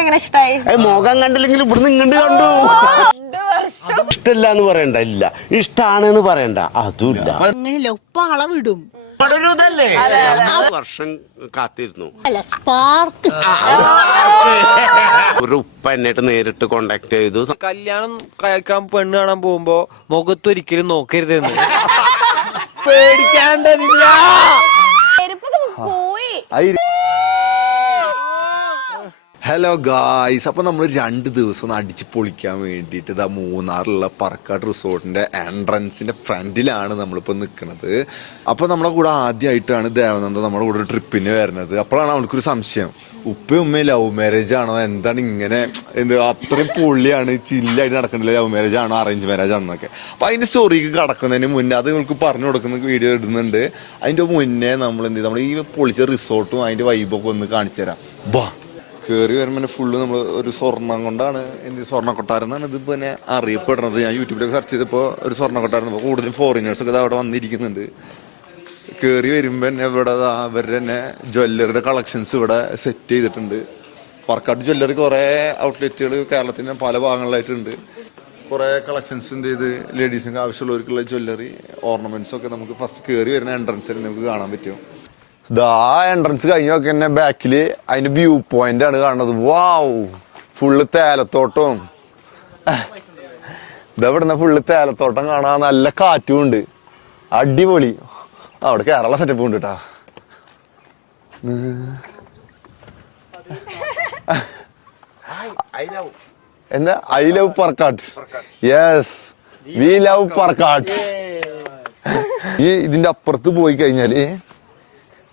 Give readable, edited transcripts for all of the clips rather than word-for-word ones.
എങ്ങനെ ഇഷ്ടായി? മുഖം കണ്ടില്ലെങ്കിൽ ഇവിടുന്ന് ഇങ്ങോട്ട് കണ്ടു. ഇഷ്ടല്ല എന്ന് പറയണ്ട, ഇല്ല ഇഷ്ടാണെന്ന് പറയണ്ട, അതുമില്ല. അളവിടും വർഷം കാത്തിരുന്നു. ഒരു ഉപ്പ എന്നിട്ട് നേരിട്ട് കോണ്ടാക്ട് ചെയ്തു. കല്യാണം കഴിക്കാൻ പെണ്ണ് കാണാൻ പോകുമ്പോ മുഖത്തൊരിക്കലും നോക്കരുതെന്ന്. പേടിക്കാണ്ടതില്ല. ഹലോ ഗായ്സ്, അപ്പൊ നമ്മൾ 2 ദിവസം ഒന്ന് അടിച്ച് പൊളിക്കാൻ വേണ്ടിയിട്ട് ഇതാ മൂന്നാറിലുള്ള പറക്കാട് റിസോർട്ടിന്റെ എൻട്രൻസിന്റെ ഫ്രണ്ടിലാണ് നമ്മളിപ്പോ നിൽക്കുന്നത്. അപ്പൊ നമ്മളെ കൂടെ ആദ്യമായിട്ടാണ് ദേവനന്ദ നമ്മുടെ കൂടെ ഒരു ട്രിപ്പിന് വരുന്നത്. അപ്പോഴാണ് അവൾക്കൊരു സംശയം, ഉപ്പയും ഉമ്മയും ലവ് മാരേജ് ആണോ, എന്താണ് ഇങ്ങനെ അത്രയും പൊള്ളിയാണ്, ചില്ലായിട്ട് നടക്കണില്ല, ലവ് മാരേജ് ആണോ അറേഞ്ച് മാരേജ് ആണോ എന്നൊക്കെ. അപ്പൊ അതിന്റെ സ്റ്റോറിക്ക് കടക്കുന്നതിന് മുന്നേ അത് ഇവൾക്ക് പറഞ്ഞു കൊടുക്കുന്ന വീഡിയോ ഇടുന്നുണ്ട്. അതിന്റെ മുന്നേ നമ്മൾ എന്ത് ചെയ്യും, നമ്മൾ ഈ പൊളിച്ച റിസോർട്ടും അതിന്റെ വൈബൊക്കെ ഒന്ന് കാണിച്ചു തരാം. ബാ കയറി വരുമ്പോൾ ഫുള്ള് നമ്മൾ ഒരു സ്വർണ്ണം കൊണ്ടാണ്, സ്വർണ്ണ കൊട്ടാരം എന്നാണ് ഇത് പിന്നെ അറിയപ്പെടുന്നത്. ഞാൻ യൂട്യൂബിലൊക്കെ സെർച്ച് ചെയ്തപ്പോൾ ഒരു സ്വർണ്ണ കൊട്ടാരം, കൂടുതലും ഫോറിനേഴ്സൊക്കെ അവിടെ വന്നിരിക്കുന്നുണ്ട്. കയറി വരുമ്പോൾ തന്നെ ഇവിടെ അവരുടെ തന്നെ ജ്വല്ലറിയുടെ കളക്ഷൻസ് ഇവിടെ സെറ്റ് ചെയ്തിട്ടുണ്ട്. പറക്കാട് ജ്വല്ലറി കുറേ ഔട്ട്ലെറ്റുകൾ കേരളത്തിൻ്റെ പല ഭാഗങ്ങളിലായിട്ടുണ്ട്. കുറേ കളക്ഷൻസ് എന്ത് ചെയ്ത് ലേഡീസിന് ആവശ്യമുള്ളവർക്കുള്ള ജ്വല്ലറി ഓർണമെന്റ്സ് ഒക്കെ നമുക്ക് ഫസ്റ്റ് കയറി വരുന്ന എൻട്രൻസിൽ നമുക്ക് കാണാൻ പറ്റും. ഇതാ എൻട്രൻസ് കഴിഞ്ഞൊക്കെ തന്നെ ബാക്കില് അതിന്റെ വ്യൂ പോയിന്റ് ആണ് കാണുന്നത്. വാവ്, ഫുള്ള് തേലത്തോട്ടവും. ഇതെവിടുന്ന ഫുള്ള് തേലത്തോട്ടം കാണാൻ, നല്ല കാറ്റും ഉണ്ട്, അടിപൊളി. അവിടെ കേരള സെറ്റപ്പ് ഉണ്ട് കേട്ടാ. എന്താ I love Parakkad. Yes, we love Parakkad. ഈ ഇതിന്റെ അപ്പുറത്ത് പോയി കഴിഞ്ഞാല്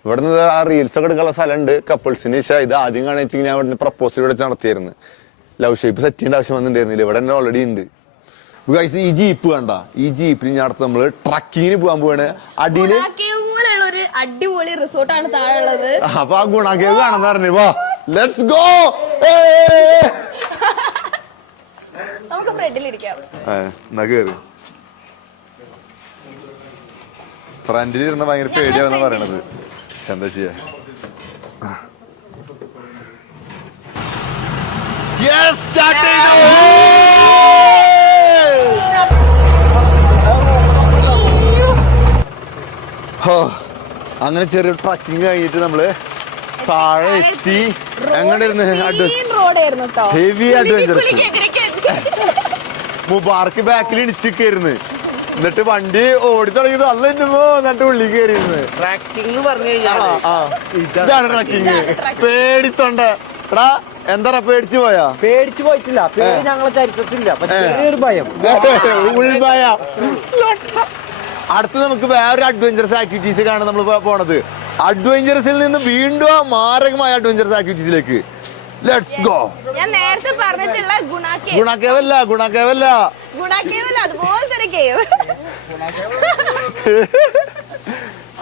ഇവിടെ നിന്ന് ആ റീൽസ് ഒക്കെ എടുക്കാനുള്ള സ്ഥലമുണ്ട് കപ്പിൾസിന്. ഇത് ആദ്യം കാണിച്ചെങ്കിൽ ഞാൻ ഇവിടെ പ്രപ്പോസൽ ഇവിടെ നടത്തിയായിരുന്നു. ലവ് ഷേപ്പ് സെറ്റ് ചെയ്യേണ്ട ആവശ്യം വന്നിട്ടുണ്ടായിരുന്നില്ല, ഇവിടെ തന്നെ ഓൾറെഡി ഉണ്ട്. ഈ ജീപ്പ് കണ്ട, ഈ ജീപ്പിൽ ഞാൻ അടുത്ത് നമ്മള് ട്രക്കിങ്ങിന് പോകാൻ പോവാണ്. അടിയില് അടിപൊളി റിസോർട്ടാണ് താഴെയുള്ളത്. അപ്പൊ ആ ഗുണാക്കേവ് കാണാൻ പറഞ്ഞു. വാ ലെറ്റ്സ് ഗോ. നമുക്ക് ഫ്രണ്ടിലിരിക്കാം. എന്നാ കേറി. ഫ്രണ്ടിലിരുന്ന ഭയങ്കര പേടിയാണെന്ന് പറയണത്. എന്താ ചെയ്യാ? അങ്ങനെ ചെറിയ ട്രക്കിങ് കഴിഞ്ഞിട്ട് നമ്മള് താഴെ എത്തി. എങ്ങനെയായിരുന്നു? Heavy adventurous. മുബാർക്ക് ബാക്കിൽ ഇടിച്ചിരിക്കായിരുന്നു. എന്നിട്ട് വണ്ടി ഓടി തുടങ്ങിയത് അല്ല എന്നിട്ട് ഉള്ളി കയറിയിരുന്നു. ട്രാക്കിംഗ് പറഞ്ഞു കഴിഞ്ഞാൽ ഇതാണ് ട്രക്കിങ്. പേടിത്തൊണ്ട എടാ, എന്താ പേടിച്ചു പോയാ? പേടിച്ചു പോയിട്ടില്ല, ഞങ്ങളെ ചരിത്രത്തില്ല, ഭയം, ഉൾഭയം. അടുത്ത് നമുക്ക് വേറൊരു അഡ്വഞ്ചറസ് ആക്ടിവിറ്റീസ് കാണാൻ നമ്മൾ പോണത്. അഡ്വഞ്ചറസിൽ നിന്ന് വീണ്ടും മാരകമായ അഡ്വഞ്ചറസ് ആക്ടിവിറ്റീസിലേക്ക്. Let's go. ഞാൻ നേരത്തെ പറഞ്ഞിട്ടുള്ള ഗുണാക്കേവല്ല അതുപോലത്തെ ഒരു കേവ്.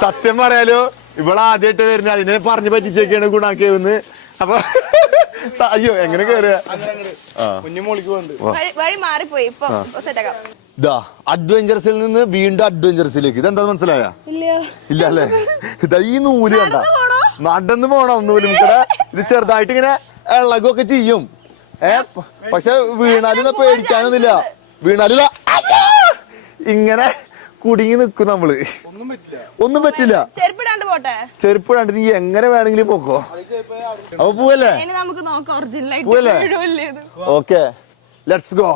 സത്യം പറയാലോ, ഇവിടെ ആദ്യമായിട്ട് വരുന്ന അതിനെ പറഞ്ഞു പറ്റിച്ചേക്കാണ് ഗുണാക്കേവെന്ന്. അപ്പൊ അയ്യോ എങ്ങനെ കേറിയ വഴി മാറിപ്പോയി. ഇതാ അഡ്വഞ്ചറസിൽ നിന്ന് വീണ്ടും അഡ്വഞ്ചറസിലേക്ക്. ഇതെന്താ മനസ്സിലായ? ഇല്ല അല്ലേ? ഇതാ ഈ നൂല് കണ്ട, നടന്ന് പോണം നൂലും കൂടെ. ഇത് ചെറുതായിട്ട് ഇങ്ങനെ ഇളകൊക്കെ ചെയ്യും. പക്ഷെ വീണാലും പേടിക്കാനൊന്നുമില്ല. വീണാലും ഇങ്ങനെ കുടുങ്ങി നിക്കും നമ്മള്. ഒന്നും പറ്റില്ല. ചെരുപ്പ് ഇടാണ്ട് നീ എങ്ങനെ വേണമെങ്കിലും പോക്കോ. അപ്പൊ പോവല്ലേ? പോവല്ലേ? Okay, let's go.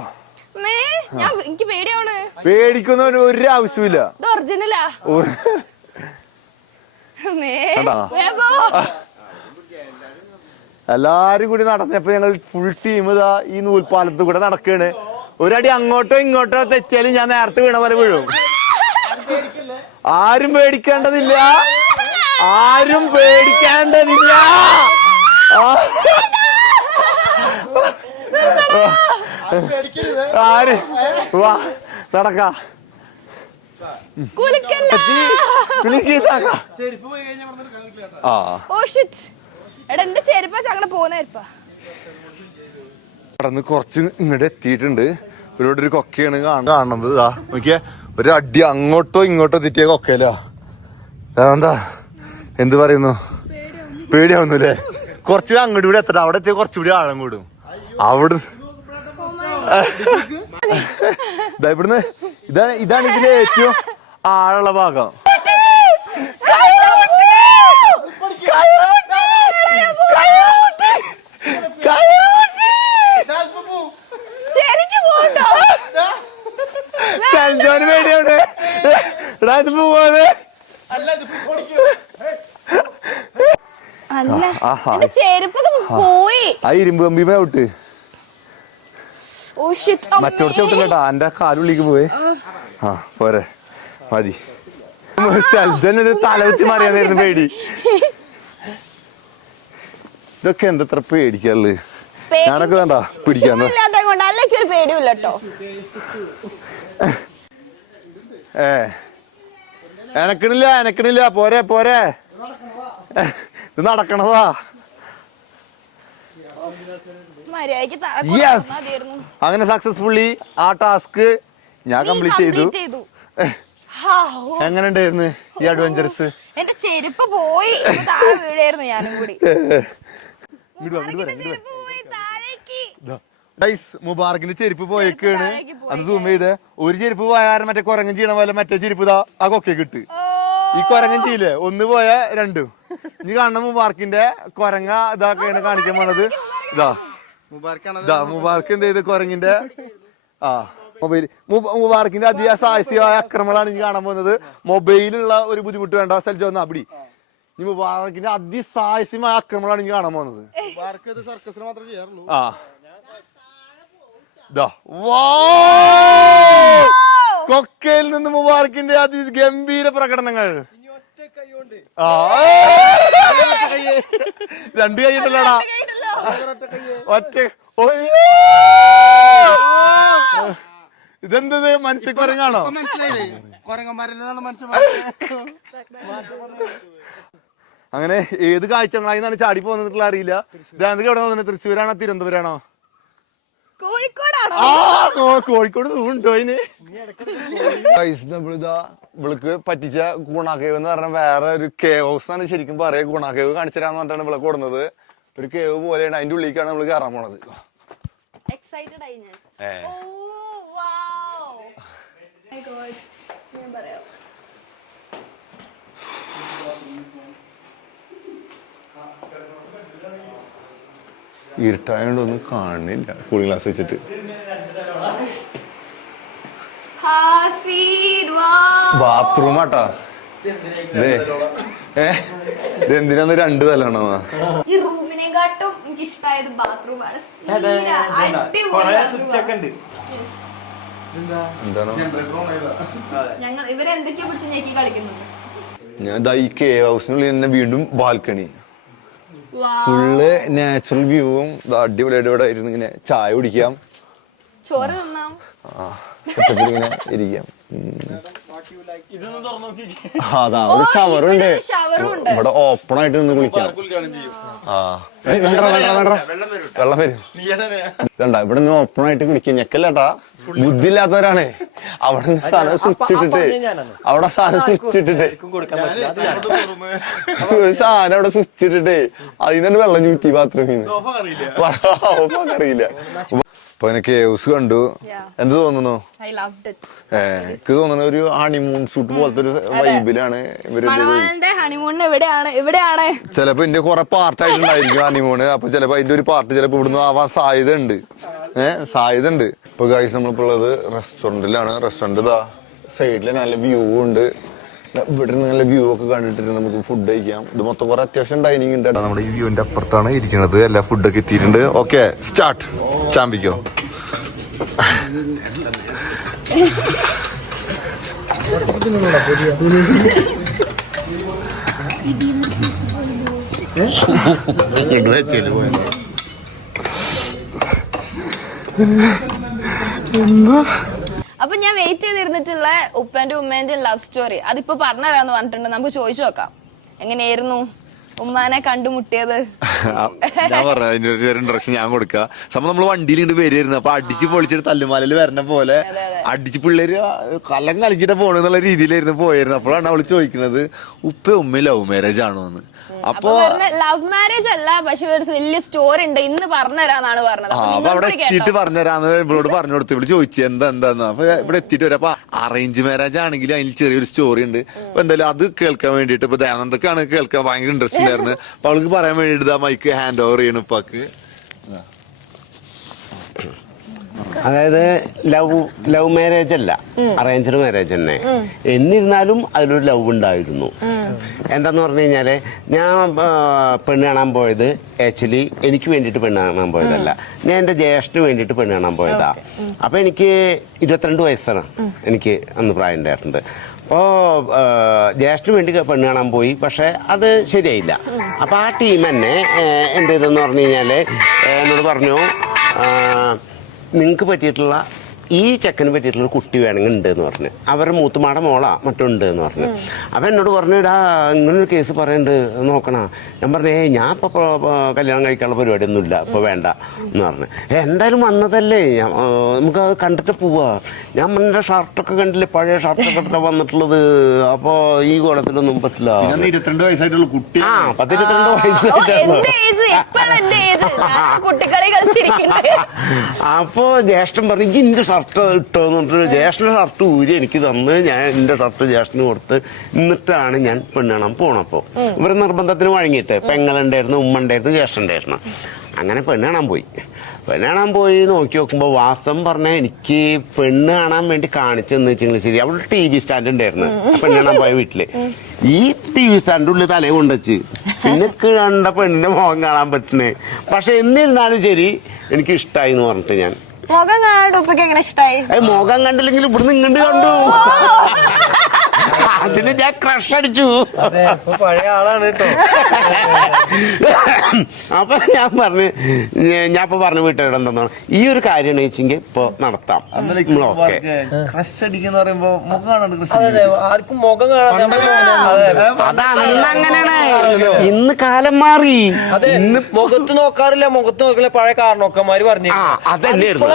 പേടിക്കുന്ന ഒരു ആവശ്യമില്ല. എല്ലാരും കൂടി നടന്നപ്പോ ഞങ്ങൾ ഫുൾ ടീം ഇതാ ഈ നൂൽപ്പാലത്ത് കൂടെ നടക്കാണ്. ഒരടി അങ്ങോട്ടോ ഇങ്ങോട്ടോ തെറ്റിയാലും ഞാൻ നേരത്തെ വീണ പോലെ വീഴും. ആരും പേടിക്കേണ്ടതില്ല, ആരും പേടിക്കേണ്ടതില്ല. ആര് വാ നടക്ക. കുറച്ച് ഇങ്ങോട്ട് എത്തിയിട്ടുണ്ട്. ഒരു കൊക്കയാണ് കാണുന്നത്. നോക്കിയേ, ഒരു അടി അങ്ങോട്ടോ ഇങ്ങോട്ടോ തെറ്റിയ കൊക്കയില്ല. എന്താ എന്ത് പറയുന്നു? പേടിയാവുന്നു അല്ലേ? കുറച്ചുകൂടി അങ്ങോട്ട് കൂടി എത്തട്ടെ, അവിടെ എത്തിയ കുറച്ചുകൂടി ആഴം കൂടും. അവിടെ ഇവിടുന്ന് ഇതാണ് ഇതിലെ ഏറ്റവും ആഴമുള്ള ഭാഗം. പേടിയാണ് ഇത് പോവാതെ. പോയി ആ ഇരുമ്പ് കമ്പിമേ വിട്ട് മറ്റോടത്ത് വിട്ടില്ലട്ടാ, എന്റെ കാലുള്ളിക്ക് പോയി. ആ പോരെ മതി. സ്ഥലത്തൊരു തല വെച്ച് മറിയാനായിരുന്നു പേടി. ഇതൊക്കെ എന്തത്ര പേടിക്കാറുള്ളത്? ഞാനൊക്കെ വേണ്ട പിടിക്കാന്ന്. എനക്കണില്ല പോരെ പോരെ, ഇത് നടക്കണതാ. യെസ്, അങ്ങനെ സക്സസ്ഫുള്ളി ആ ടാസ്ക് ഞാൻ കംപ്ലീറ്റ് ചെയ്തു. എങ്ങനെ ഉണ്ടായിരുന്നു ഈ അഡ്വഞ്ചർസ്? എന്റെ ചെരുപ്പ് പോയി, വീഴായിരുന്നു ഞാനും കൂടി. മുബാറക്കിന്റെ ചെരുപ്പ് പോയേക്കാണ്. അത് സൂം ചെയ്ത് ഒരു ചെരുപ്പ് പോയാൽ മറ്റേ കുരങ്ങൻ ചെയ്യണ പോലെ മറ്റേ ചെരുപ്പ് ഇതാ ആ കൊക്കെ കിട്ട്. ഈ കുരങ്ങൻ ചെയ്യില്ലേ, ഒന്ന് പോയാ രണ്ടും. ഇനി കാണുന്ന മുബാറക്കിന്റെ കുരങ്ങ ഇതാക്കാണ് കാണിക്കാൻ പോണത്. ഇതാ മുബാർക്ക് എന്ത് ചെയ്ത് കുരങ്ങിന്റെ മൊബൈൽ മുബാറക്കിന്റെ അതിസാഹസികമായ ആക്രമണമാണ് ഇനി കാണാൻ പോകുന്നത്. മൊബൈലിലുള്ള ഒരു ബുദ്ധിമുട്ട് വേണ്ട, സ്ഥലത്ത് വന്ന അപ്പടി. ഈ മുബാറക്കിന്റെ അതിസാഹസികമായ ആക്രമണമാണ് ഇനി കാണാൻ പോകുന്നത്. ആ കൊക്കയിൽ നിന്ന് മുബാറക്കിന്റെ അതിഗംഭീര പ്രകടനങ്ങൾ. രണ്ട് കൈ ഉണ്ടല്ലോടാ, ഒറ്റ. ഇതെന്തത് മനുഷ്യക്കുരങ്ങാണോ? അങ്ങനെ ഏത് കാഴ്ചകളായിന്നാണ് ചാടി പോകുന്നതിട്ടുള്ള അറിയില്ല. ഇതാണെങ്കിൽ എവിടെ വന്നത്? തൃശ്ശൂരാണോ തിരുവനന്തപുരാണോ? കോഴിക്കോട് ഉണ്ടോ അതിന്? നമ്മളിതാ ഇവൾക്ക് പറ്റിച്ച ഗുണാക്കേവ് എന്ന് പറഞ്ഞ വേറെ ഒരു കേവ് ഹൗസ് ആണ് ശരിക്കും പറയാ. ഗുണാക്കേവ് കാണിച്ചു തരാന്ന് പറഞ്ഞിട്ടാണ് ഇവളെ കൊടുന്നത്. ഒരു കേവ് പോലെയാണ്, അതിന്റെ ഉള്ളിലേക്കാണ് നമ്മള് കയറാൻ പോണത്. ഇരുട്ടായോണ്ടൊന്നും കാണുന്നില്ല കൂളിംഗ് ഗ്ലാസ് വെച്ചിട്ട്. ബാത്റൂം ആട്ടാ. ഇതെന്തിനാന്ന് രണ്ട് തലാണോ? ഈ റൂമിനെക്കാട്ടും എനിക്ക് ഇഷ്ടമായത് ബാത്റൂമാണ്. എന്താണോ ഞങ്ങൾ ഇവരെന്തൊക്കെയോ പിടിച്ച് ഞെക്കി കളിക്കുന്നുണ്ട്. ഞാൻ ഈ കേവ് ഹൗസിനുള്ളിൽ തന്നെ വീണ്ടും ബാൽക്കണി, ഫുള്ള് നാച്ചുറൽ വ്യൂവും അടിപൊളിയായിട്ട് ഇവിടെ ആയിരുന്നു. ഇങ്ങനെ ചായ കുടിക്കാം, ചോറ് തിന്നാം, ഇങ്ങനെ ഇരിക്കാം. അതാ ഒരു ഷവറുണ്ട് ഇവിടെ, ഓപ്പൺ ആയിട്ട് നിന്ന് കുളിക്കാം. വെള്ളം വരും വേണ്ട, ഇവിടെ നിന്ന് ഓപ്പൺ ആയിട്ട് കുളിക്കാം. ഞെക്കല്ലേട്ടാ, ബുദ്ധി ഇല്ലാത്തവരാണ്. അവിടെ നിന്ന് സാധനം സ്വിച്ച് ഇട്ടിട്ട് സാധനം അവിടെ സ്വിച്ച് ഇട്ടിട്ട് അതിൽ തന്നെ വെള്ളം ചൂറ്റി ബാത്റൂമിൽ നിന്ന്. അറിയില്ല. അപ്പൊ അങ്ങനെ കേവ്സ് കണ്ടു. എന്ത് തോന്നുന്നു? എനിക്ക് തോന്നുന്നു ഒരു ഹണിമൂൺ ഷൂട്ട് പോലത്തെ ഒരു വൈബിലാണ് ഇവര്. ചിലപ്പോ ഇതിന്റെ കുറെ പാർട്ടായിട്ടുണ്ടായിരിക്കും ഹണിമൂണ്. അപ്പൊ ചിലപ്പോ അതിന്റെ ഒരു പാർട്ട് ചിലപ്പോ ഇവിടുന്ന് ആവാൻ സാധ്യത ഉണ്ട്. ഇപ്പൊ ഗൈസ് നമ്മളിപ്പോ ഉള്ളത് റെസ്റ്റോറന്റിലാണ്. റെസ്റ്റോറന്റ് ഇതാ സൈഡില് നല്ല വ്യൂ ഉണ്ട്. ഇവിടെ നല്ല വ്യൂ ഒക്കെ കണ്ടിട്ട് നമുക്ക് ഫുഡ് കഴിക്കാം. ഇത് മൊത്തം കുറെ അത്യാവശ്യം ഡൈനിങ് ഉണ്ട്. നമ്മുടെ ഈ വ്യൂവിന്റെ അപ്പുറത്താണ് ഇരിക്കുന്നത്. എല്ലാ ഫുഡൊക്കെ എത്തിയിട്ടുണ്ട്. Okay, start. ചാമ്പിക്കോ. അപ്പൊ ഞാൻ വെയിറ്റ് ചെയ്തിരുന്നിട്ടുള്ള ഉപ്പന്റെ ഉമ്മേന്റെ ലവ് സ്റ്റോറി അതിപ്പോ പറഞ്ഞുതരാന്ന് പറഞ്ഞിട്ടുണ്ട്. നമുക്ക് ചോദിച്ചു നോക്കാം, എങ്ങനെയായിരുന്നു ഉമ്മാനെ കണ്ടുമുട്ടിയത്? ഞാൻ പറഞ്ഞ അതിന്റെ ഒരു ചെറിയ ഇൻട്രക്ഷൻ ഞാൻ കൊടുക്കുക. സംഭവം നമ്മള് വണ്ടിയിൽ ഇങ്ങോട്ട് വരുമായിരുന്നു. അപ്പൊ അടിച്ച് പൊളിച്ചിട്ട് തല്ലുമാലയിൽ വരണ പോലെ അടിച്ച് പിള്ളേര് കലം കളിച്ചിട്ട് പോണെന്നുള്ള രീതിയിലായിരുന്നു പോയിരുന്നു. അപ്പോഴാണ് അവള് ചോദിക്കുന്നത് ഉപ്പ ഉമ്മ ലവ് മാരേജ് ആണോ എന്ന്. അപ്പൊ ലവ് മാരേജ് അല്ല, പക്ഷെ ഒരു വലിയ സ്റ്റോറി ഉണ്ട്, ഇന്ന് പറഞ്ഞുതരാന്നാണ് പറഞ്ഞത്. അപ്പൊ അവിടെ എത്തിയിട്ട് പറഞ്ഞുതരാന്ന് ഇവളോട് പറഞ്ഞു കൊടുത്തു. ഇവള് ചോദിച്ചു എന്താന്ന്. അപ്പൊ ഇവിടെ എത്തിയിട്ട് വരാം. അപ്പൊ അറേഞ്ച് മാരേജ് ആണെങ്കിൽ അതിൽ ചെറിയൊരു സ്റ്റോറി ഉണ്ട്. അപ്പൊ എന്തായാലും അത് കേൾക്കാൻ വേണ്ടിട്ട് ഇപ്പൊ ദയാനന്ദക്കാണ് കേൾക്കാൻ ഭയങ്കര ഇൻട്രസ്റ്റ് ഉണ്ടായിരുന്നു. അപ്പൊ അവൾക്ക് പറയാൻ വേണ്ടിട്ട് മൈക്ക് ഹാൻഡ് ഓവർ ചെയ്യണം ഉപ്പാക്ക്. അതായത് ലവ് മാരേജ് അല്ല, അറേഞ്ച്ഡ് മാരേജ് തന്നെ. എന്നിരുന്നാലും അതിലൊരു ലവ് ഉണ്ടായിരുന്നു. എന്താന്ന് പറഞ്ഞു കഴിഞ്ഞാല് ഞാൻ പെണ്ണ് കാണാൻ പോയത് ആക്ച്വലി എനിക്ക് വേണ്ടിയിട്ട് പെണ്ണ് കാണാൻ പോയതല്ല, ഞാൻ എൻ്റെ ജ്യേഷ്ഠന് വേണ്ടിയിട്ട് പെണ്ണ് കാണാൻ പോയതാ. അപ്പൊ എനിക്ക് 22 വയസ്സാണ് എനിക്ക് അന്ന് പ്രായം ഉണ്ടായിട്ടുണ്ട്. അപ്പോൾ ജ്യേഷ്ഠന് വേണ്ടി പെണ്ണ് കാണാൻ പോയി, പക്ഷെ അത് ശരിയായില്ല. അപ്പൊ ആ ടീം തന്നെ എന്ത് ചെയ്തെന്ന് പറഞ്ഞു കഴിഞ്ഞാല് എന്നോട് പറഞ്ഞു നിങ്ങൾക്ക് പറ്റിയിട്ടുള്ള ഈ ചെക്കന് പറ്റിയിട്ടുള്ള കുട്ടി വേണമെങ്കിൽ ഉണ്ട് എന്ന് പറഞ്ഞു. അവരുടെ മൂത്തുമാടെ മോളാ മറ്റുണ്ട് എന്ന് പറഞ്ഞു. അപ്പൊ എന്നോട് പറഞ്ഞു ഇടാ ഇങ്ങനൊരു കേസ് പറയുന്നുണ്ട് നോക്കണ. ഞാൻ പറഞ്ഞു ഞാൻ ഇപ്പൊ കല്യാണം കഴിക്കാനുള്ള പരിപാടിയൊന്നുമില്ല, ഇപ്പൊ വേണ്ട എന്ന് പറഞ്ഞു. എന്തായാലും വന്നതല്ലേ, നമുക്ക് അത് കണ്ടിട്ട് പോവാ. ഞാൻ എൻ്റെ ഷർട്ടൊക്കെ കണ്ടില്ലേ, പഴയ ഷർട്ടൊക്കെ ഇട്ടിട്ട് വന്നിട്ടുള്ളത്. അപ്പൊ ഈ കോലത്തിലൊന്നും പറ്റില്ല. 22 വയസ്സായിട്ടുള്ള കുട്ടി. 22 വയസ്സായിട്ടുള്ള. അപ്പൊ ജ്യേഷ്ഠൻ പറഞ്ഞു ഇന്റെ ഷർട്ട് ഇട്ടോന്ന് പറഞ്ഞിട്ട് ജ്യേഷ്ഠന്റെ ഷർട്ട് ഊരി എനിക്ക് തന്ന് ഞാൻ എന്റെ ഷർട്ട് ജ്യേഷ്ഠന് കൊടുത്ത് എന്നിട്ടാണ് ഞാൻ പെണ്ണ് കാണാൻ പോണപ്പോ. ഇവര് നിർബന്ധത്തിന് വഴങ്ങിയിട്ട് പെങ്ങളുണ്ടായിരുന്നു, ഉമ്മ ഉണ്ടായിരുന്നു, ജ്യേഷ്ഠൻ ഉണ്ടായിരുന്നു. അങ്ങനെ പെണ്ണ് കാണാൻ പോയി. പെണ്ണ് കാണാൻ പോയി നോക്കി നോക്കുമ്പോ വാസ്തവം പറഞ്ഞാൽ എനിക്ക് പെണ്ണ് കാണാൻ വേണ്ടി കാണിച്ചെന്ന് വെച്ചെങ്കിൽ ശരി, അവിടെ TV സ്റ്റാൻഡ് ഉണ്ടായിരുന്നു പെണ്ണ് കാണാൻ പോയ വീട്ടില്. ഈ TV സ്റ്റാൻഡിന്റെ ഉള്ളിൽ തലയെ കൊണ്ടുവച്ച് പിന്നെ കണ്ട പെണ്ണിന്റെ മുഖം കാണാൻ പറ്റണേ. പക്ഷെ എന്നിരുന്നാലും ശരി എനിക്ക് ഇഷ്ടമായി എന്ന് പറഞ്ഞിട്ട് ഞാൻ മുഖം കാണാണ്ട് ഉപ്പയ്ക്ക് എങ്ങനെ ഇഷ്ടായി? മുഖം കണ്ടില്ലെങ്കിൽ ഇവിടുന്ന് ഇങ്ങോട്ട് കണ്ടു. അതിന് ഞാൻ ക്രഷ് അടിച്ചു. പഴയ ആളാണ് കേട്ടോ. അപ്പൊ ഞാൻ പറഞ്ഞു വീട്ടുകാരോട് എന്താ ഈ ഒരു കാര്യം വെച്ചെങ്കിൽ ഇപ്പൊ നടത്താം. ക്രഷ് അടിക്കുന്ന പറയുമ്പോ മുഖം കാണാണ്ട് ആർക്കും മുഖം കാണാൻ അതങ്ങനെയാണ്. ഇന്ന് കാലം മാറി. ഇന്ന് മുഖത്ത് നോക്കാറില്ല, മുഖത്ത് നോക്കില്ല പഴയ കാരണവന്മാര് പറഞ്ഞു. അതന്നെയായിരുന്നു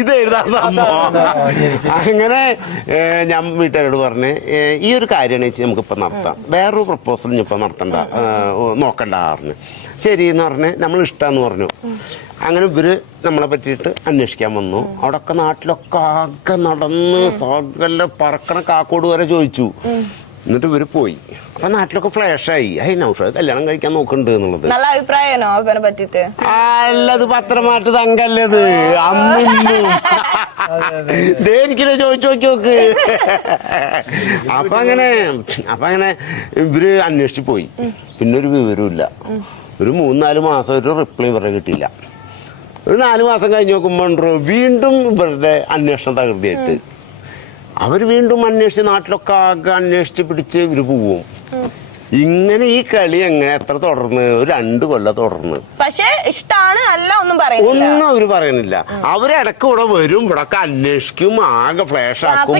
ഇത് എഴുതാൻ സംഭവം. അങ്ങനെ ഞാൻ വീട്ടുകാരോട് പറഞ്ഞ് ഈ ഒരു കാര്യമാണ് വെച്ച് നമുക്കിപ്പോൾ നടത്താം, വേറൊരു പ്രപ്പോസൽ ഇനിയിപ്പോൾ നടത്തണ്ട, നോക്കണ്ട പറഞ്ഞു. ശരി എന്ന് പറഞ്ഞ് നമ്മൾ ഇഷ്ടമെന്ന് പറഞ്ഞു. അങ്ങനെ ഇവര് നമ്മളെ പറ്റിയിട്ട് അന്വേഷിക്കാൻ വന്നു. അവിടെയൊക്കെ നാട്ടിലൊക്കെ ആകെ നടന്ന് സകല പറക്കണ കാക്കോട് വരെ ചോദിച്ചു. എന്നിട്ട് ഇവര് പോയി. അപ്പൊ നാട്ടിലൊക്കെ ഫ്ലാഷായി, നൗഷാദ് കല്യാണം കഴിക്കാൻ നോക്കുന്നുണ്ട് എന്നുള്ളത്. നല്ല അഭിപ്രായമാണോ അവനെ പറ്റിട്ട്? അല്ലത് പത്രമാറ്റ് തങ്കല്ലത് അന്നും എനിക്കിത് ചോദിച്ചു നോക്കി നോക്ക്. അപ്പൊ അങ്ങനെ ഇവര് അന്വേഷിച്ച് പോയി. പിന്നെ ഒരു വിവരമില്ല. ഒരു 3-4 മാസം ഒരു റിപ്ലൈ ഇവരുടെ കിട്ടിയില്ല. ഒരു 4 മാസം കഴിഞ്ഞ് നോക്കുമ്പോ വീണ്ടും ഇവരുടെ അന്വേഷണം തകൃതിയായിട്ട് അവർ വീണ്ടും അന്വേഷിച്ച് നാട്ടിലൊക്കെ ആകെ അന്വേഷിച്ച് പിടിച്ച് ഇവര് പോവും. ഇങ്ങനെ ഈ കളി എങ്ങനെ എത്ര തുടർന്ന്? ഒരു 2 കൊല്ലം തുടർന്ന്. പക്ഷെ ഇഷ്ടാണ് അല്ല ഒന്നും പറയുന്നില്ല. ഒന്നും അവര് പറയണില്ല. അവരിടക്ക് ഇവിടെ വരും, ഇവിടെ അന്വേഷിക്കും, ആകെ ഫ്ലാഷ് ആക്കും.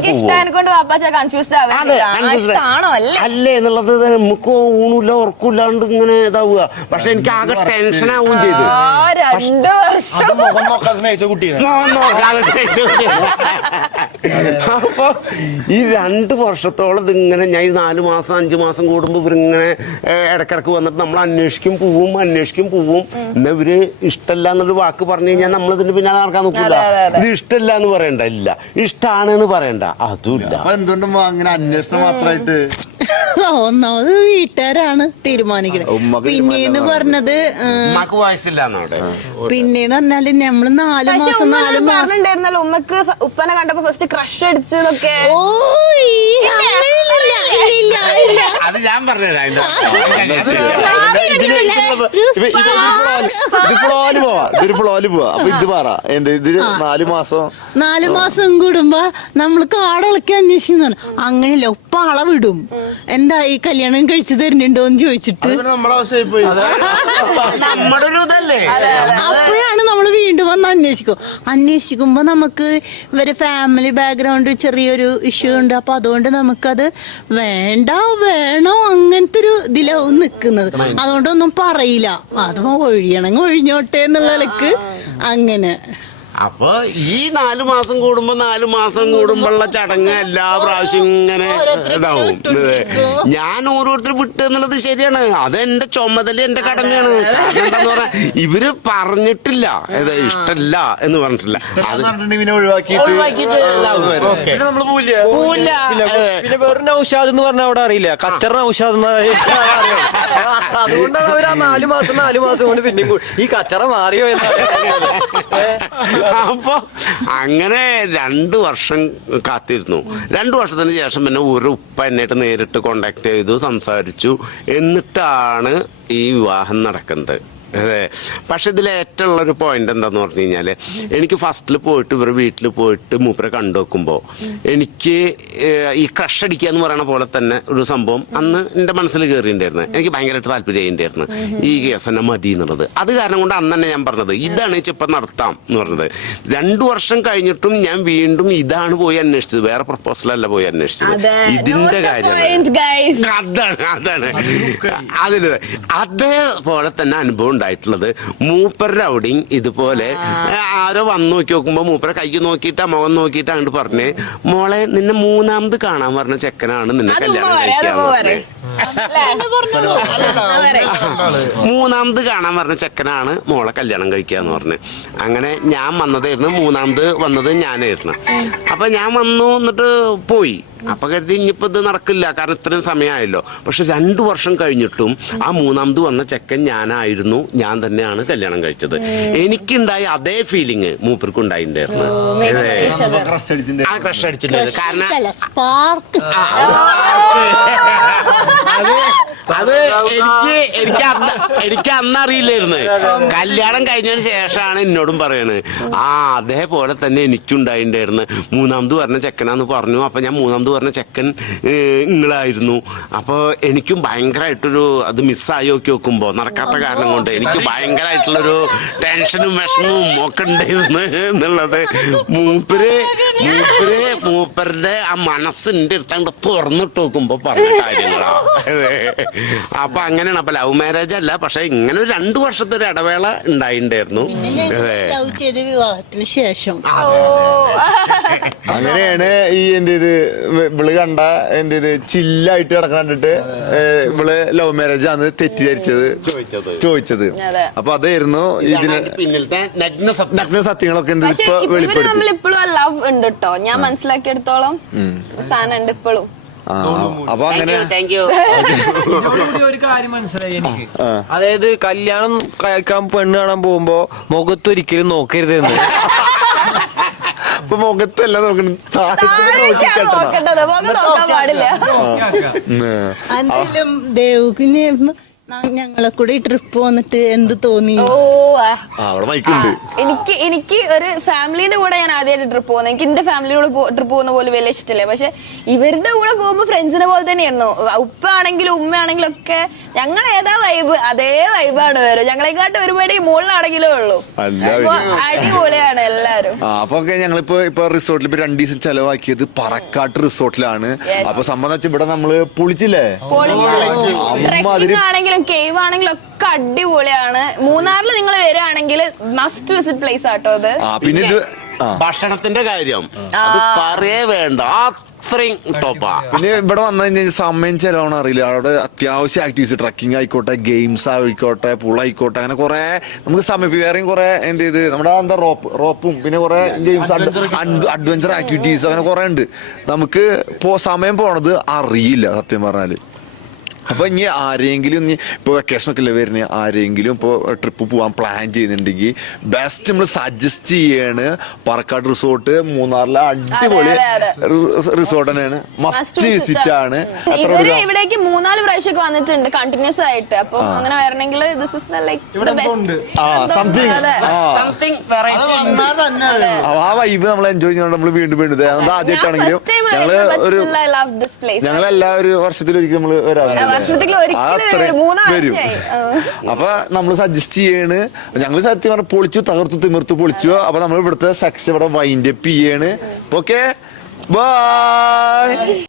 അല്ലേ എന്നുള്ളത് നമുക്ക് ഊണില്ല ഉറക്കില്ലാണ്ട് ഇങ്ങനെ ഇതാവുക. പക്ഷെ എനിക്ക് ആകെ ടെൻഷൻ ആവുകയും ചെയ്തു. 2 വർഷം മുഖം നോക്കാൻ സ്നേഹിച്ച കുട്ടിയെ അപ്പൊ ഈ 2 വർഷത്തോളം ഇതിങ്ങനെ ഞാൻ 4 മാസം 5 മാസം കൂടുമ്പോ ഇവരിങ്ങനെ ഇടക്കിടക്ക് വന്നിട്ട് നമ്മൾ അന്വേഷിക്കും പോവും എന്നാ ഇവര് ഇഷ്ടമല്ല എന്നൊരു വാക്ക് പറഞ്ഞു കഴിഞ്ഞാൽ നമ്മൾ ഇതിന്റെ പിന്നാലെ നടക്കാൻ നോക്കില്ല. ഇത് ഇഷ്ടമല്ല എന്ന് പറയണ്ട, ഇല്ല ഇഷ്ടാണ് എന്ന് പറയണ്ട, അതുമില്ല. എന്തുകൊണ്ടും അങ്ങനെ അന്വേഷണം മാത്രമായിട്ട് ഒന്നാമത് വീട്ടുകാരാണ് തീരുമാനിക്കണത്. പിന്നേന്ന് പറഞ്ഞത് പിന്നേന്ന് പറഞ്ഞാല് നമ്മള് 4 മാസം പറഞ്ഞിട്ടുണ്ടായിരുന്നല്ലോ ഉമ്മക്ക് ഉപ്പനെ കണ്ടപ്പോ ഫസ്റ്റ് ക്രഷ് അടിച്ചതൊക്കെ. അത് ഞാൻ പറഞ്ഞുതരാം. അപ്പൊ ഇത് പറ എന്റെ ഇതില് 4 മാസം കൂടുമ്പോ നമ്മള് കാടളക്കി അന്വേഷിക്കുന്നു. അങ്ങനെയല്ല ഉപ്പ അളവിടും, എന്താ ഈ കല്യാണം കഴിച്ചു തരുന്നുണ്ടോന്ന് ചോദിച്ചിട്ട് നമ്മുടെ ഒരു ഇതല്ലേ. അപ്പോഴാണ് നമ്മള് വീണ്ടും വന്ന് അന്വേഷിക്കുമ്പോ നമുക്ക് ഇവരെ ഫാമിലി ബാക്ക്ഗ്രൗണ്ട് ചെറിയൊരു ഇഷ്യൂ ഉണ്ട്. അപ്പൊ അതുകൊണ്ട് നമുക്കത് വേണോ അങ്ങനത്തെ ഒരു ഇതിലാവും നിക്കുന്നത്. അതുകൊണ്ടൊന്നും പറയില്ല, അത് ഒഴിയണമെങ്കിൽ ഒഴിഞ്ഞോട്ടെ എന്നുള്ള നിലക്ക് അങ്ങനെ. അപ്പൊ ഈ 4 മാസം കൂടുമ്പോ 4 മാസം കൂടുമ്പോഴുള്ള ചടങ്ങ് എല്ലാ പ്രാവശ്യം ഇങ്ങനെ ഇതാവും. ഞാൻ ഓരോരുത്തർ വിട്ട് എന്നുള്ളത് ശരിയാണ്, അത് എന്റെ ചുമതല, എന്റെ കടമയാണ്. കാരണം എന്താന്ന് പറഞ്ഞാൽ ഇവര് പറഞ്ഞിട്ടില്ല, ഇഷ്ടല്ല എന്ന് പറഞ്ഞിട്ടില്ല, അത് ഒഴിവാക്കിയിട്ട് നമ്മള് പോവില്ല. പിന്നെ വേറെ നൗഷാദ് എന്ന് പറഞ്ഞാൽ അവിടെ അറിയില്ല, ഖത്തർ നൗഷാദ് അതുകൊണ്ടാണ് അവർ ആ 4 മാസം കൊണ്ട് പിന്നെയും ഈ കച്ചറ മാറിയോ അപ്പൊ അങ്ങനെ 2 വർഷം കാത്തിരുന്നു. 2 വർഷത്തിന് ശേഷം പിന്നെ ഒരു ഉപ്പ എന്നായിട്ട് നേരിട്ട് കോണ്ടാക്ട് ചെയ്തു, സംസാരിച്ചു. എന്നിട്ടാണ് ഈ വിവാഹം നടക്കുന്നത്. അതെ. പക്ഷെ ഇതിൽ ഏറ്റവും ഉള്ളൊരു പോയിന്റ് എന്താന്ന് പറഞ്ഞു കഴിഞ്ഞാല്, എനിക്ക് ഫസ്റ്റിൽ പോയിട്ട് ഇവരുടെ വീട്ടിൽ പോയിട്ട് മൂപ്പരെ കണ്ടു നോക്കുമ്പോ എനിക്ക് ഈ ക്രഷ് അടിക്കുക എന്ന് പറയുന്ന പോലെ തന്നെ ഒരു സംഭവം അന്ന് എന്റെ മനസ്സിൽ കയറിയിട്ടുണ്ടായിരുന്നു. എനിക്ക് ഭയങ്കരമായിട്ട് താല്പര്യമായിട്ടുണ്ടായിരുന്നു ഈ കേസ് തന്നെ മതി എന്നുള്ളത്. അത് കാരണം കൊണ്ട് അന്ന് തന്നെ ഞാൻ പറഞ്ഞത് ഇതാണ് ഇപ്പം നടത്താം എന്ന് പറഞ്ഞത്. 2 വർഷം കഴിഞ്ഞിട്ടും ഞാൻ വീണ്ടും ഇതാണ് പോയി അന്വേഷിച്ചത്, വേറെ പ്രപ്പോസലല്ല പോയി അന്വേഷിച്ചത്, ഇതിന്റെ കാര്യമാണ്. അതാണ് അതില് അതേപോലെ തന്നെ അനുഭവം ഉണ്ടായിട്ടുള്ളത്. മൂപ്പരുടെ ഔട്ടിങ് ഇതുപോലെ ആരോ വന്ന് നോക്കി നോക്കുമ്പോ മൂപ്പരെ കൈ നോക്കിയിട്ട് മുഖം നോക്കിയിട്ട് അങ്ങോട്ട് പറഞ്ഞേ, മോളെ നിന്നെ 3ാമത് കാണാൻ പറഞ്ഞ ചെക്കനാണ് നിന്നെ കല്യാണം കഴിക്കാന്ന് പറഞ്ഞേ. 3ാമത് കാണാൻ പറഞ്ഞ ചെക്കനാണ് മോളെ കല്യാണം കഴിക്കാന്ന് പറഞ്ഞു. അങ്ങനെ ഞാൻ വന്നതായിരുന്നു, 3ാമത് വന്നത് ഞാനായിരുന്നു. അപ്പൊ ഞാൻ വന്നു, എന്നിട്ട് പോയി. അപ്പൊ കരുതി ഇനിയിപ്പോ ഇത് നടക്കില്ല, കാരണം ഇത്രയും സമയമായല്ലോ. പക്ഷെ 2 വർഷം കഴിഞ്ഞിട്ടും ആ 3ാമത് വന്ന ചെക്കൻ ഞാനായിരുന്നു, ഞാൻ തന്നെയാണ് കല്യാണം കഴിച്ചത്. എനിക്കുണ്ടായ അതേ ഫീലിങ് മൂപ്പർക്കും ഉണ്ടായിട്ടുണ്ടായിരുന്നു. ആ ക്രഷ് അടിച്ചിട്ടുണ്ട്. കാരണം അത് എനിക്ക് അന്നറിയില്ലായിരുന്നു. കല്യാണം കഴിഞ്ഞതിന് ശേഷമാണ് എന്നോടും പറയണത്, അതേപോലെ തന്നെ എനിക്കുണ്ടായിട്ടുണ്ടായിരുന്നു. 3ാമത് പറഞ്ഞ ചെക്കനാന്ന് പറഞ്ഞു. അപ്പൊ ഞാൻ 3ാമത് പറഞ്ഞ ചെക്കൻ നിങ്ങളായിരുന്നു. അപ്പോൾ എനിക്കും ഭയങ്കരമായിട്ടൊരു അത് മിസ്സായി നോക്കുമ്പോ നടക്കാത്ത കാരണം കൊണ്ട് എനിക്ക് ഭയങ്കരമായിട്ടുള്ളൊരു ടെൻഷനും വിഷമവും ഒക്കെ ഉണ്ടായിരുന്നു എന്നുള്ളത് മൂപ്പരുടെ ആ മനസ്സിന്റെ അടുത്തങ്ങോട്ട് തുറന്നിട്ട് നോക്കുമ്പോ പറഞ്ഞ കാര്യങ്ങളാ. അപ്പൊ അങ്ങനെയാണ്. അപ്പൊ ലവ് മാരേജ് അല്ല, പക്ഷെ ഇങ്ങനെ ഒരു 2 വർഷത്തെ ഒരു ഇടവേള ഉണ്ടായിട്ടുണ്ടായിരുന്നു. വിവാഹത്തിന് ശേഷം അങ്ങനെയാണ് ഈ ഇവള് കണ്ട ചില്ലായിട്ട് കിടക്കണ്ടിട്ട് ഇവള് ലവ് മാരേജ് ആണ് തെറ്റിദ്ധരിച്ചത് ചോദിച്ചത്. അപ്പൊ അതായിരുന്നു ഇതിന് നഗ്ന സത്യങ്ങളൊക്കെ വെളിപ്പെടുത്തി. ഇപ്പോഴും ലവ് ഉണ്ട് കേട്ടോ, ഞാൻ മനസ്സിലാക്കിയെടുത്തോളം സാധനം ഉണ്ട് ഇപ്പോഴും. അപ്പൊ അങ്ങനെ ഒരു കാര്യം മനസ്സിലായി എനിക്ക്. അതായത് കല്യാണം കഴിക്കാൻ പെണ്ണ് കാണാൻ പോകുമ്പോ മുഖത്തൊരിക്കലും നോക്കരുതെന്ന്. ഇപ്പൊ മുഖത്തല്ല നോക്കണം, എന്തെങ്കിലും ദേവുക്കിന് ഞങ്ങളെ കൂടെ ട്രിപ്പ് വന്നിട്ട് എന്ത് തോന്നി? എനിക്ക് ഒരു ഫാമിലിന്റെ കൂടെ ഞാൻ ആദ്യമായിട്ട് ട്രിപ്പ് പോകുന്നത്. എനിക്ക് എന്റെ ഫാമിലിയോട് ട്രിപ്പ് പോകുന്ന പോലെ വലിയ ഇഷ്ടമില്ല. പക്ഷെ ഇവരുടെ കൂടെ പോകുമ്പോ ഫ്രണ്ട്സിനെ പോലെ തന്നെയായിരുന്നു. ഉപ്പ ആണെങ്കിലും ഉമ്മ ആണെങ്കിലും ഒക്കെ ഞങ്ങൾ ഏതാ വൈബ് അതേ വൈബാണ് വരും. ഞങ്ങളെക്കാട്ട് ഒരുപാട് മുകളിലാണെങ്കിലേ ഉള്ളൂ. അടിപൊളിയാണ് എല്ലാരും. അപ്പൊ ഞങ്ങളിപ്പോ റിസോർട്ടിൽ 2 ദിവസം ചെലവാക്കിയത് പറക്കാട്ട് റിസോർട്ടിലാണ്. അപ്പൊ സംബന്ധിച്ച് ഇവിടെ നമ്മള് പൊളിച്ചില്ലേ, ആണെങ്കിലും കേവ് ആണെങ്കിലും ഒക്കെ അടിപൊളിയാണ്. മൂന്നാറിൽ നിങ്ങൾ വരികയാണെങ്കിൽ മസ്റ്റ് വിസിറ്റ് പ്ലേസ് ആട്ടോ അത്. പിന്നെ ഭക്ഷണത്തിന്റെ കാര്യം അത് പറയേ വേണ്ട, അത്രയും ടോപ്പാ. പിന്നെ ഇവിടെ വന്നു കഴിഞ്ഞാൽ സമയം ചെലവാണ് അറിയില്ല. അവിടെ അത്യാവശ്യം ആക്ടിവിറ്റീസ്, ട്രക്കിംഗ് ആയിക്കോട്ടെ, ഗെയിംസ് ആയിക്കോട്ടെ, പൂളായിക്കോട്ടെ, അങ്ങനെ കുറെ നമുക്ക് സമയം വേറെയും കുറെ നമ്മുടെ റോപ്പും പിന്നെ കുറെ ഗെയിംസ്, അഡ്വഞ്ചർ ആക്ടിവിറ്റീസ് അങ്ങനെ കുറെ ഉണ്ട്. നമുക്ക് സമയം പോണത് അറിയില്ല സത്യം പറഞ്ഞാല്. അപ്പൊ ഇനി ആരെങ്കിലും ഇപ്പൊ വെക്കേഷൻ ഒക്കെ അല്ലേ വരുന്നത്, ആരെങ്കിലും ഇപ്പൊ ട്രിപ്പ് പോവാൻ പ്ലാൻ ചെയ്യുന്നുണ്ടെങ്കിൽ ബെസ്റ്റ് നമ്മൾ സജസ്റ്റ് ചെയ്യാണ് പറക്കാട് റിസോർട്ട്. മൂന്നാറിലെ അടിപൊളി റിസോർട്ട് തന്നെയാണ്, മസ്റ്റ് വിസിറ്റ് ആണ്. ഇവര് ഇവിടേക്ക് 3-4 പ്രാവശ്യമൊക്കെ വന്നിട്ടുണ്ട് കണ്ടിന്യൂസ് ആയിട്ട്. അപ്പൊ അങ്ങനെ വരണമെങ്കിൽ ദിസ് ഇസ് ദ ആ വൈബ് നമ്മൾ എൻജോയ് ചെയ്യണം. നമ്മൾ വീണ്ടും ആദ്യമായിട്ടാണെങ്കിലും ഞങ്ങളെല്ലാ ഒരു വർഷത്തിലൊരിക്കൽ നമ്മള് വരാറുണ്ട്. വർഷത്തിൽ ഒരിക്കലും അത്രയും മൂന്ന് വരും. വർഷമായി. അപ്പൊ നമ്മൾ സജസ്റ്റ് ചെയ്യാണ്, ഞങ്ങൾ സത്യം പറഞ്ഞ പൊളിച്ചു, തകർത്തു തിമിർത്തു പൊളിച്ചു. അപ്പൊ നമ്മൾ ഇവിടുത്തെ സെക്ഷൻ ഇവിടെ വൈൻഡ് അപ്പ് ചെയ്യാണ്. Okay, by.